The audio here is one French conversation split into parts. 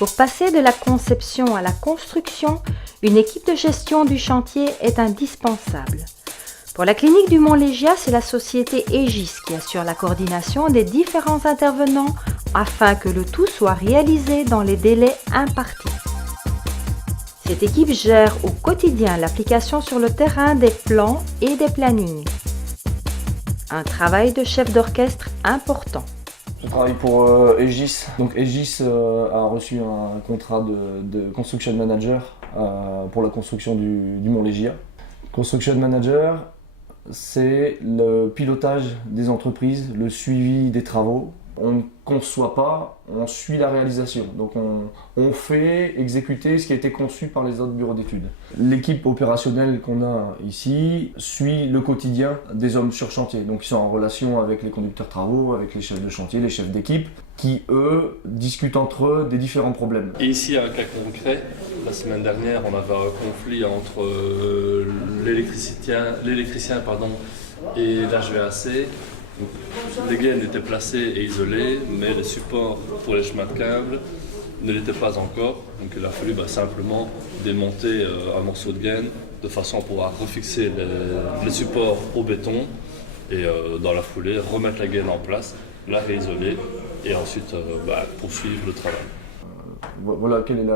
Pour passer de la conception à la construction, une équipe de gestion du chantier est indispensable. Pour la clinique du Mont-Légia, c'est la société Aegis qui assure la coordination des différents intervenants afin que le tout soit réalisé dans les délais impartis. Cette équipe gère au quotidien l'application sur le terrain des plans et des plannings. Un travail de chef d'orchestre important. Je travaille pour Aegis. Donc Aegis a reçu un contrat de construction manager pour la construction du Mont-Légia. Construction manager, c'est le pilotage des entreprises, le suivi des travaux. On ne conçoit pas, on suit la réalisation. Donc on fait exécuter ce qui a été conçu par les autres bureaux d'études. L'équipe opérationnelle qu'on a ici suit le quotidien des hommes sur chantier. Donc ils sont en relation avec les conducteurs travaux, avec les chefs de chantier, les chefs d'équipe, qui eux discutent entre eux des différents problèmes. Et ici un cas concret, la semaine dernière on avait un conflit entre l'électricien et l'HVAC. Les gaines étaient placées et isolées, mais les supports pour les chemins de câbles ne l'étaient pas encore. Donc il a fallu simplement démonter un morceau de gaine de façon à pouvoir refixer les supports au béton et dans la foulée remettre la gaine en place, la réisoler et ensuite poursuivre le travail. Voilà quelle est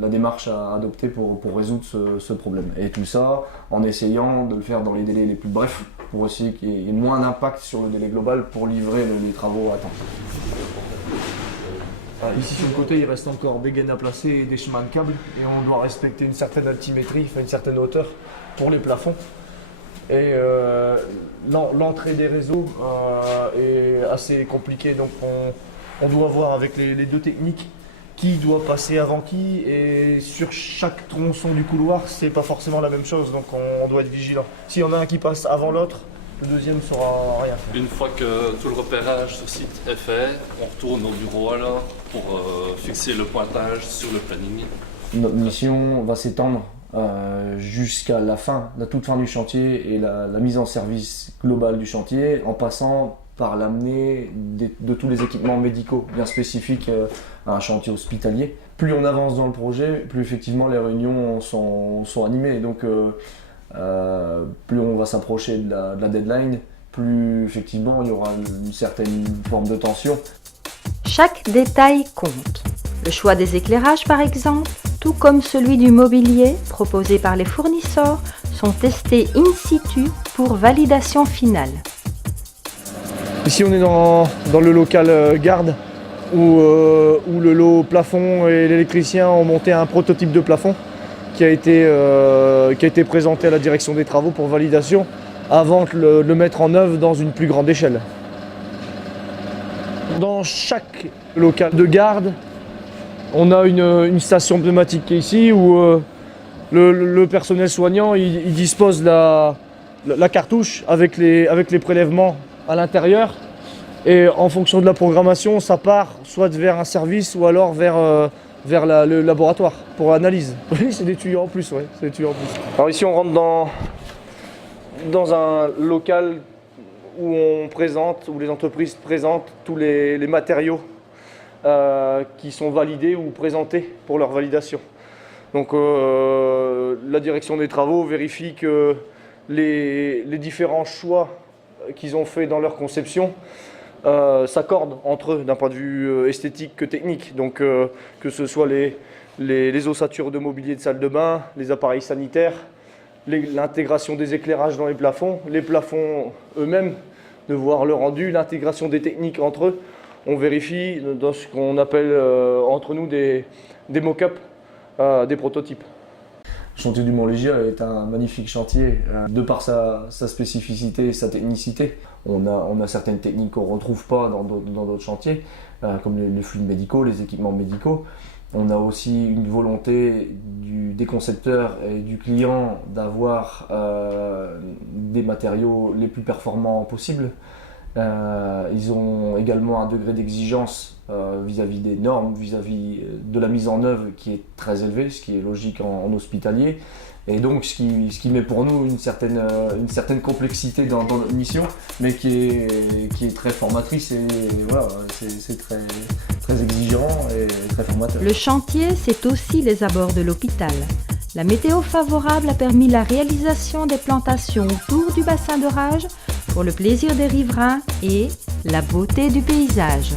la démarche à adopter pour résoudre ce problème. Et tout ça en essayant de le faire dans les délais les plus brefs pour aussi qu'il y ait moins d'impact sur le délai global pour livrer les travaux à temps. Ici sur le côté il reste encore des gaines à placer et des chemins de câbles et on doit respecter une certaine altimétrie, une certaine hauteur pour les plafonds. Et l'entrée des réseaux est assez compliquée, donc on doit voir avec les deux techniques qui doit passer avant qui, et sur chaque tronçon du couloir c'est pas forcément la même chose, donc on doit être vigilant. S'il y en a un qui passe avant l'autre, le deuxième ne saura rien faire. Une fois que tout le repérage sur site est fait, on retourne au bureau alors pour fixer le pointage sur le planning. Notre mission va s'étendre jusqu'à la toute fin du chantier et la mise en service globale du chantier, en passant par l'amener de tous les équipements médicaux bien spécifiques à un chantier hospitalier. Plus on avance dans le projet, plus effectivement les réunions sont animées. Donc plus on va s'approcher de la deadline, plus effectivement il y aura une certaine forme de tension. Chaque détail compte. Le choix des éclairages par exemple, tout comme celui du mobilier proposé par les fournisseurs, sont testés in situ pour validation finale. Ici on est dans le local garde où le lot plafond et l'électricien ont monté un prototype de plafond qui a été présenté à la direction des travaux pour validation avant de le mettre en œuvre dans une plus grande échelle. Dans chaque local de garde, on a une station pneumatique qui est ici où le personnel soignant il dispose la cartouche avec les prélèvements à l'intérieur, et en fonction de la programmation ça part soit vers un service ou alors vers le laboratoire pour analyse. Oui, c'est des tuyaux en plus, ouais, c'est des tuyaux en plus. Alors ici on rentre dans un local où les entreprises présentent tous les matériaux qui sont validés ou présentés pour leur validation. Donc la direction des travaux vérifie que les différents choix qu'ils ont fait dans leur conception s'accordent entre eux d'un point de vue esthétique que technique. Donc que ce soit les ossatures de mobilier de salle de bain, les appareils sanitaires, l'intégration des éclairages dans les plafonds eux-mêmes, de voir le rendu, l'intégration des techniques entre eux. On vérifie dans ce qu'on appelle entre nous des mock-ups, des prototypes. Le chantier du Mont-Légia est un magnifique chantier de par sa spécificité et sa technicité. On a certaines techniques qu'on ne retrouve pas dans d'autres chantiers, comme les fluides médicaux, les équipements médicaux. On a aussi une volonté des concepteurs et du client d'avoir des matériaux les plus performants possibles. Ils ont également un degré d'exigence vis-à-vis des normes, vis-à-vis de la mise en œuvre qui est très élevé, ce qui est logique en hospitalier. Et donc ce qui met pour nous une certaine complexité dans notre mission, mais qui est très formatrice et voilà, c'est très exigeant très formateur. Le chantier, c'est aussi les abords de l'hôpital. La météo favorable a permis la réalisation des plantations autour du bassin d'orage pour le plaisir des riverains et la beauté du paysage.